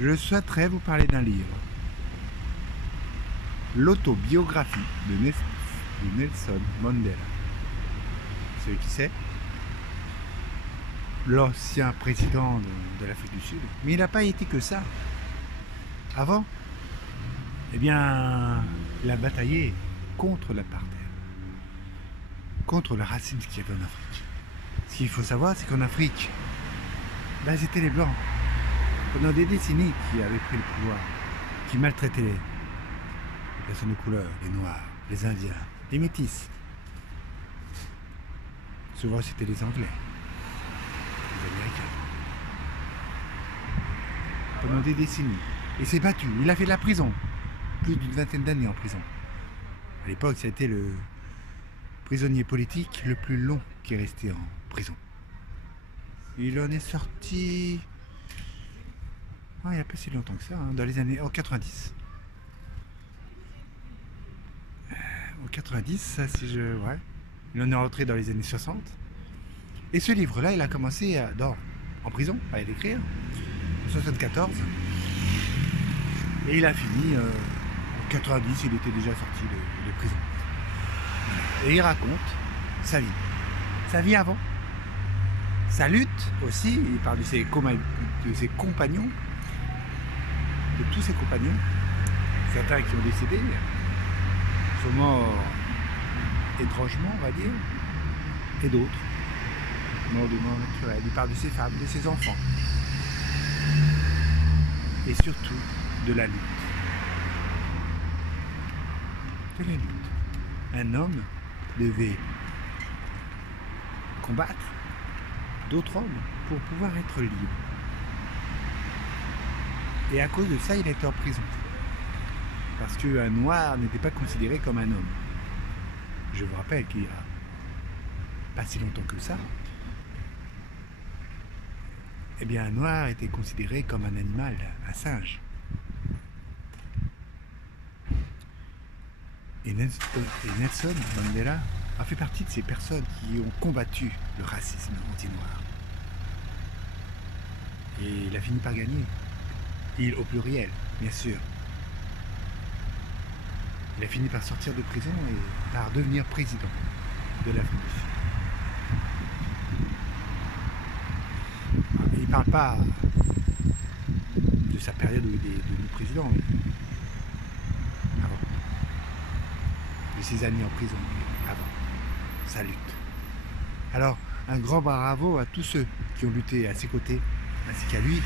je souhaiterais vous parler d'un livre, l'autobiographie de Nelson Mandela. Vous savez qui c'est? L'ancien président de l'Afrique du Sud. Mais il n'a pas été que ça. Avant, eh bien, il a bataillé contre l'apartheid, contre le racisme qu'il y avait en Afrique. Ce qu'il faut savoir, c'est qu'en Afrique, c'était les Blancs, pendant des décennies, qui avaient pris le pouvoir, qui maltraitaient les personnes de couleur, les Noirs, les Indiens, les Métis. Souvent, c'était les Anglais, les Américains. Pendant des décennies. Il s'est battu, il a fait de la prison. Plus d'une vingtaine d'années en prison. À l'époque, ça a été le prisonnier politique le plus long qui est resté en prison. Il en est sorti... il n'y a pas si longtemps que ça, dans les années... en 90. En 90, ça si je... Ouais. Il en est rentré dans les années 60. Et ce livre-là, il a commencé en prison à l'écrire, en 74. Et il a fini... en 90, il était déjà sorti de prison. Et il raconte sa vie avant, sa lutte aussi. Il parle de ses compagnons, de tous ses compagnons, certains qui ont décédé, sont morts étrangement, on va dire, et d'autres morts de mort naturelle. Il parle de ses femmes, de ses enfants, et surtout de la lutte. De la lutte. Un homme devait combattre d'autres hommes pour pouvoir être libre. Et à cause de ça, il a été en prison. Parce qu'un noir n'était pas considéré comme un homme. Je vous rappelle qu'il y a pas si longtemps que ça, eh bien un noir était considéré comme un animal, un singe. Et Nelson Mandela a fait partie de ces personnes qui ont combattu le racisme anti-noir. Et il a fini par gagner. Il au pluriel, bien sûr. Il a fini par sortir de prison et par devenir président de l'Afrique du Sud. Il ne parle pas de sa période où il est devenu président, mais avant. De ses années en prison, avant. Sa lutte. Alors, un grand bravo à tous ceux qui ont lutté à ses côtés, ainsi qu'à lui,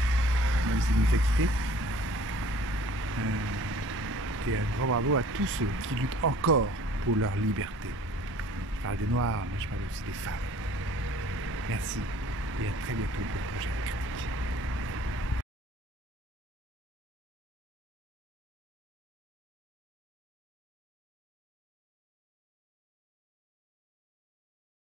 même s'il nous a quittés. Et un grand bravo à tous ceux qui luttent encore pour leur liberté. Je parle des Noirs, mais je parle aussi des femmes. Merci et à très bientôt pour le prochain critique.